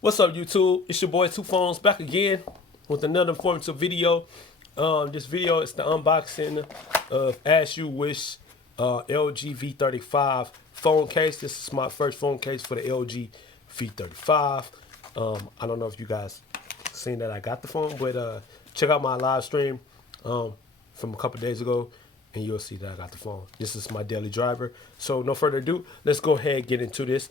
What's up, YouTube? It's your boy Two Phones back again with another informative video. This video is the unboxing of Asuwish LG V35 phone case. This is my first phone case for the LG V35. I don't know if you guys seen that I got the phone, but check out my live stream from a couple days ago, and you'll see that I got the phone. This is my daily driver. So no further ado, let's go ahead and get into this.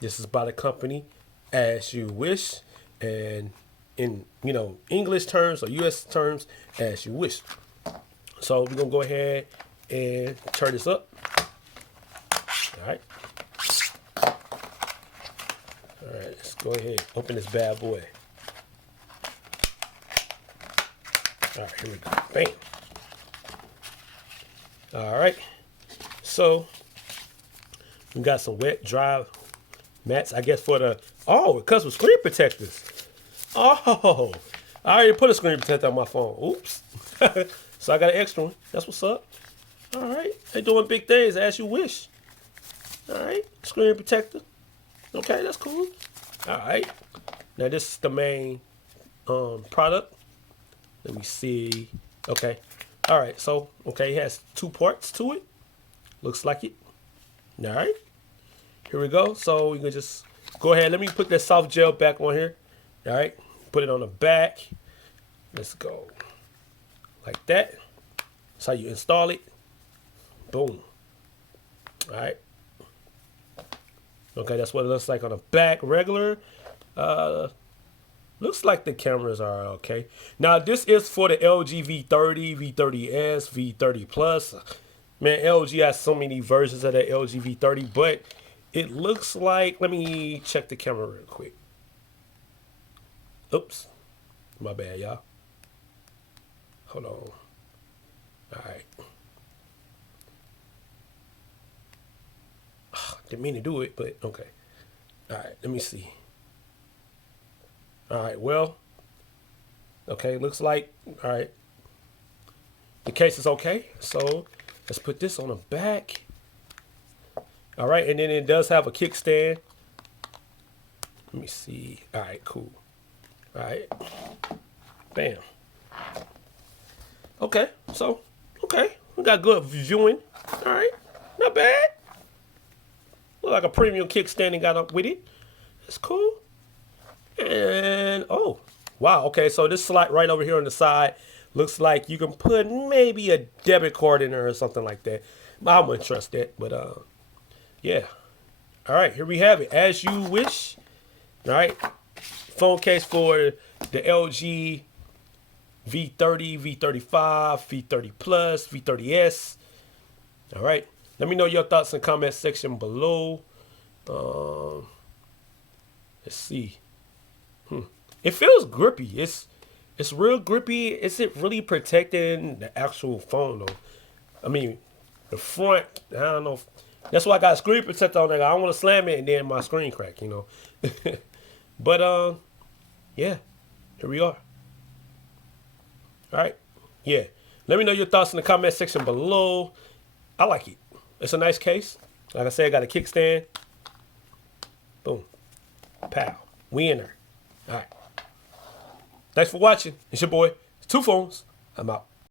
This is by the company Asuwish, and in English terms or US terms, as you wish. So we're gonna go ahead and turn this up. Alright, let's go ahead and open this bad boy. Alright, here we go. Bam. Alright, so we got some wet dry mats, I guess, for the, it comes with screen protectors. Oh, I already put a screen protector on my phone. Oops. So I got an extra one. That's what's up. All right, they doing big things as you wish. All right, screen protector. Okay, that's cool. All right, now this is the main product. Let me see. Okay, all right, so it has two parts to it. Looks like it. All right. Here we go. So we can just go ahead. Let me put that soft gel back on here. All right. Put it on the back. Let's go. Like that. That's how you install it. Boom. All right. Okay, that's what it looks like on the back. Regular. Looks like the cameras are okay. Now, this is for the LG V30, V30S, V30 Plus. Man, LG has so many versions of that LG V30, but it looks like, let me check the camera real quick. Oops. My bad, y'all. Hold on. All right. Didn't mean to do it, but okay. All right, let me see. All right, well, okay, looks like, all right, the case is okay. So let's put this on the back. All right, and then it does have a kickstand. Let me see. All right, cool. All right. Bam. Okay, so, we got good viewing. All right, not bad. Look like a premium kickstand got up with it. That's cool. And, oh, wow, okay, so this slot right over here on the side looks like you can put maybe a debit card in there or something like that. I wouldn't trust that, but, yeah. All right, here we have it. As you wish. All right. Phone case for the LG V30, V35, V30 Plus, V30S. All right. Let me know your thoughts in the comment section below. Let's see. It feels grippy. It's real grippy. Is it really protecting the actual phone though? I mean, the front, I don't know. That's why I got a screen protector on there. I don't want to slam it and then my screen crack, But, yeah, here we are. All right, yeah. Let me know your thoughts in the comment section below. I like it. It's a nice case. Like I said, I got a kickstand. Boom. Pow. We in there. All right. Thanks for watching. It's your boy, Two Phones. I'm out.